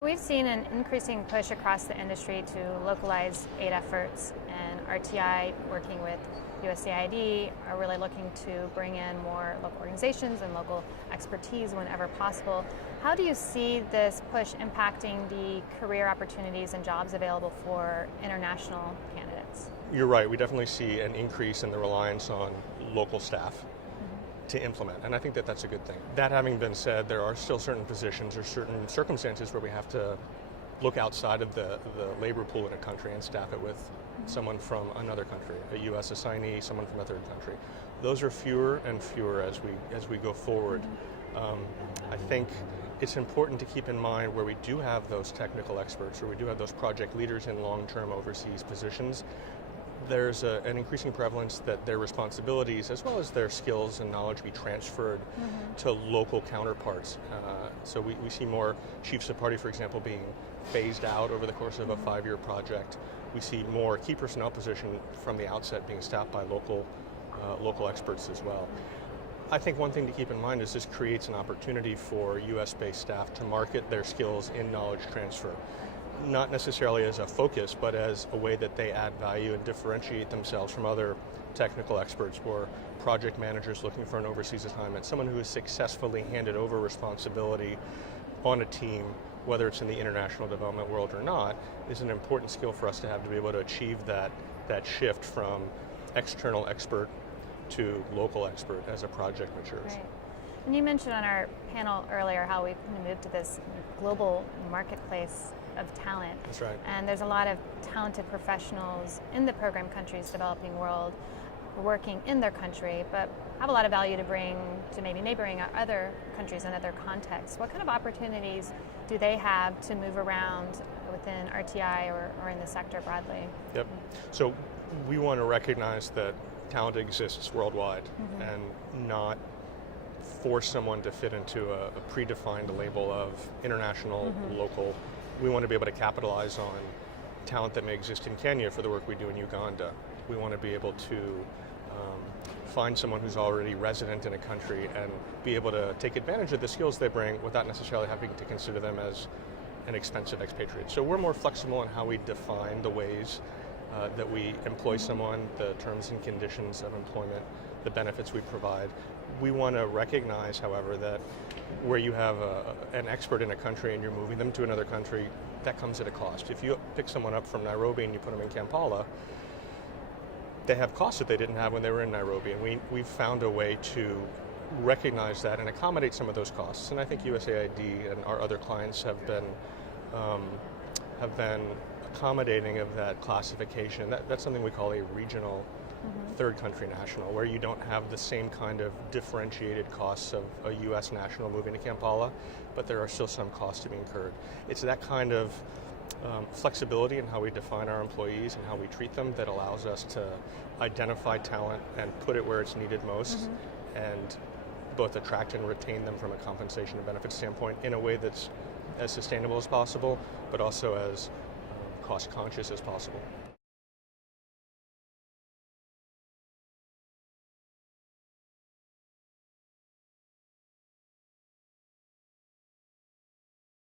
We've seen an increasing push across the industry to localize aid efforts, and RTI, working with USAID, are really looking to bring in more local organizations and local expertise whenever possible. How do you see this push impacting the career opportunities and jobs available for international candidates? You're right. We definitely see an increase in the reliance on local staff to implement, and I think that that's a good thing. That having been said, there are still certain positions or certain circumstances where we have to look outside of the labor pool in a country and staff it with someone from another country, a U.S. assignee, someone from a third country. Those are fewer and fewer as we go forward. I think it's important to keep in mind where we do have those technical experts or we do have those project leaders in long-term overseas positions, there's an increasing prevalence that their responsibilities as well as their skills and knowledge be transferred to local counterparts. So we see more chiefs of party, for example, being phased out over the course of a 5-year project. We see more key personnel position from the outset being staffed by local experts as well. I think one thing to keep in mind is this creates an opportunity for US-based staff to market their skills in knowledge transfer. Not necessarily as a focus, but as a way that they add value and differentiate themselves from other technical experts or project managers looking for an overseas assignment. Someone who has successfully handed over responsibility on a team, whether it's in the international development world or not, is an important skill for us to have to be able to achieve that shift from external expert to local expert as a project matures. Right. And you mentioned on our panel earlier how we've moved to this global marketplace of talent. That's right. And there's a lot of talented professionals in the program countries, developing world, working in their country, but have a lot of value to bring to maybe neighboring other countries and other contexts. What kind of opportunities do they have to move around within RTI or in the sector broadly? Yep. So we want to recognize that talent exists worldwide and not force someone to fit into a predefined label of international, local. We want to be able to capitalize on talent that may exist in Kenya for the work we do in Uganda. We want to be able to find someone who's already resident in a country and be able to take advantage of the skills they bring without necessarily having to consider them as an expensive expatriate. So we're more flexible in how we define the ways that we employ someone, the terms and conditions of employment, the benefits we provide. We want to recognize, however, that where you have an expert in a country and you're moving them to another country, that comes at a cost. If you pick someone up from Nairobi and you put them in Kampala, they have costs that they didn't have when they were in Nairobi, and we've found a way to recognize that and accommodate some of those costs. And I think USAID and our other clients have been accommodating of that classification. That's something we call a regional third country national, where you don't have the same kind of differentiated costs of a U.S. national moving to Kampala, but there are still some costs to be incurred. It's that kind of flexibility in how we define our employees and how we treat them that allows us to identify talent and put it where it's needed most, and both attract and retain them from a compensation and benefits standpoint in a way that's as sustainable as possible, but also as cost conscious as possible.